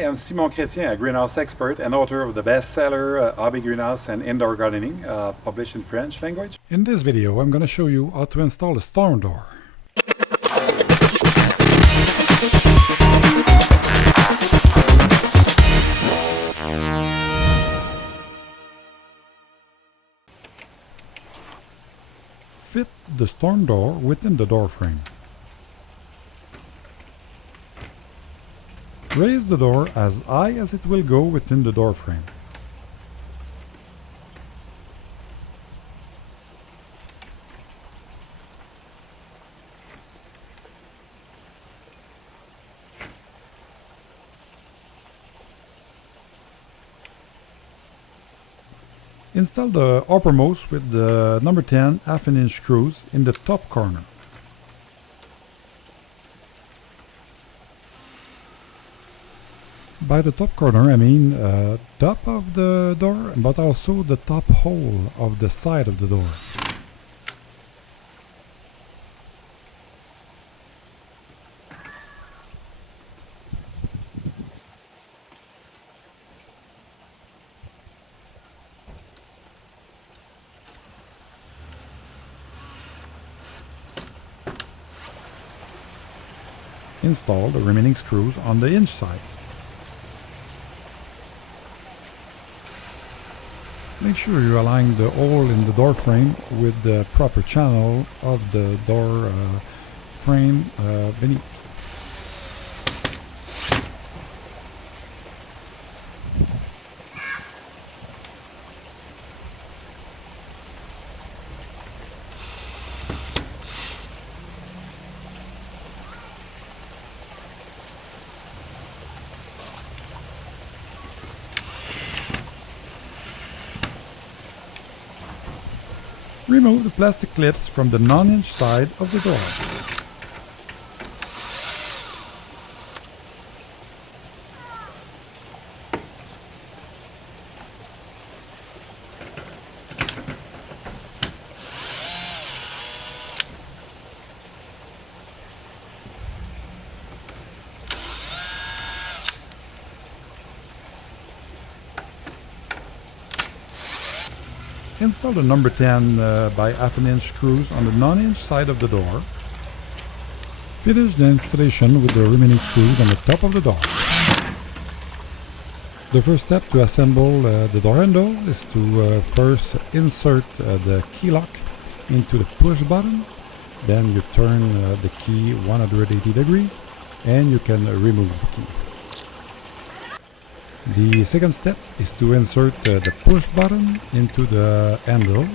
Hi, I'm Simon Chrétien, a greenhouse expert and author of the bestseller Hobby Greenhouse and Indoor Gardening, published in French language. In this video, I'm going to show you how to install a storm door. Fit the storm door within the door frame. Raise the door as high as it will go within the door frame. Install the uppermost with the number 10 half-inch screws in the top corner. By the top corner, I mean top of the door, but also the top hole of the side of the door. Install the remaining screws on the hinge side. Make sure you align the hole in the door frame with the proper channel of the door frame beneath. Remove the plastic clips from the non-hinge side of the door. Install the number 10 by half-inch screws on the non-hinge side of the door. Finish the installation with the remaining screws on the top of the door. The first step to assemble the door handle is to first insert the key lock into the push button. Then you turn the key 180 degrees and you can remove the key. The second step is to insert the push button into the handle.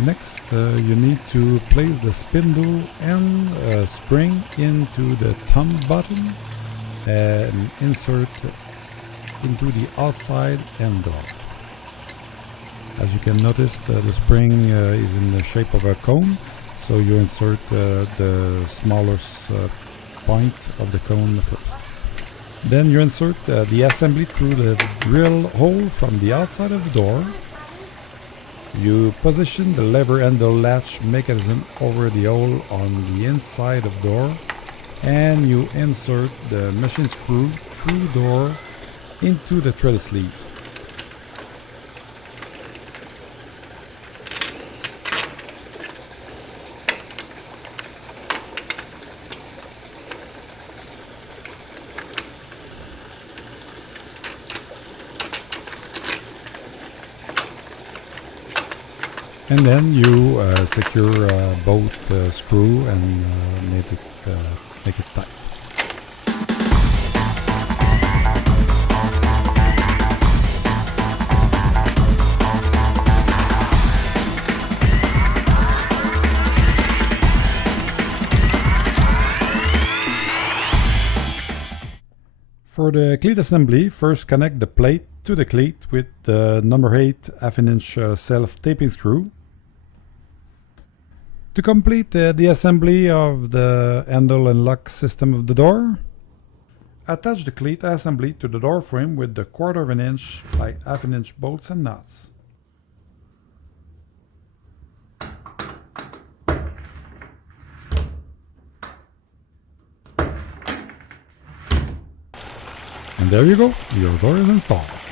Next, you need to place the spindle and spring into the thumb button and insert into the outside handle. As you can notice, the spring is in the shape of a cone, so you insert the smallest point of the cone first. Then you insert the assembly through the drill hole from the outside of the door. You position the lever handle latch mechanism over the hole on the inside of the door, and you insert the machine screw through the door into the threaded sleeve. And then you secure both screw and make it tight. For the cleat assembly, first connect the plate to the cleat with the number 8 half-inch self-taping screw. To complete the assembly of the handle and lock system of the door, attach the cleat assembly to the door frame with the 1/4 inch by 1/2 inch bolts and nuts. And there you go, your door is installed.